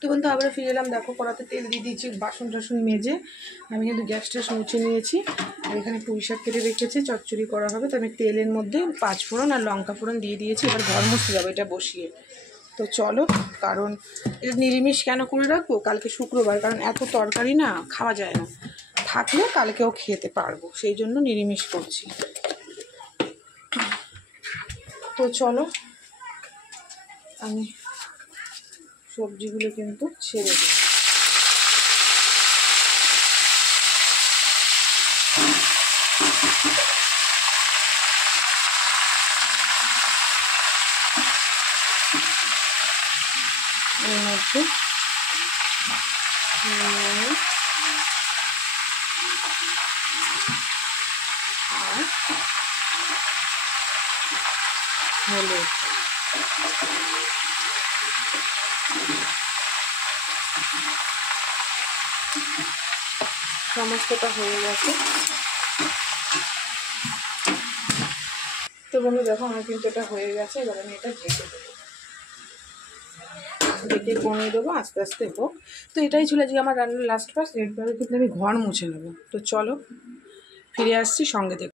তো বন্ধু আবার ফিরে এলাম। দেখো কড়াতে তেল দিয়ে দিয়েছি, বাসন টাসন মেজে আমি কিন্তু গ্যাসটা মুছে নিয়েছি। আর এখানে পুঁই শাক কেটে রেখেছি, চচ্চড়ি করা হবে। তো আমি তেলের মধ্যে 5 ফোড়ন আর লঙ্কা ফোড়ন দিয়ে দিয়েছি। এবার ঘর মুছতে যাবো এটা বসিয়ে। তো চলো, কারণ এটা নিরামিষ কেন করে রাখবো, কালকে শুক্রবার, কারণ এত তরকারি না খাওয়া যায় না, থাকলে কালকেও খেতে পারবো, সেই জন্য নিরামিষ করছি। তো চলো আমি সবজিগুলো কিন্তু ছেড়ে দিই। এর মধ্যে আর হলুদ, সমস্তটা হয়ে গেছে। তো বন্ধু দেখো আমার কিন্তু এটা হয়ে গেছে। এবার আমি এটা ঢেকে দেবো, ঢেকে কমিয়ে দেবো, আস্তে আস্তে হোক। তো এটাই ছিল আজকে আমার রান্নার লাস্ট পাস। এরপরে কিন্তু আমি ঘর মুছে নেবো। তো চলো ফিরে আসছি, সঙ্গে দেখো।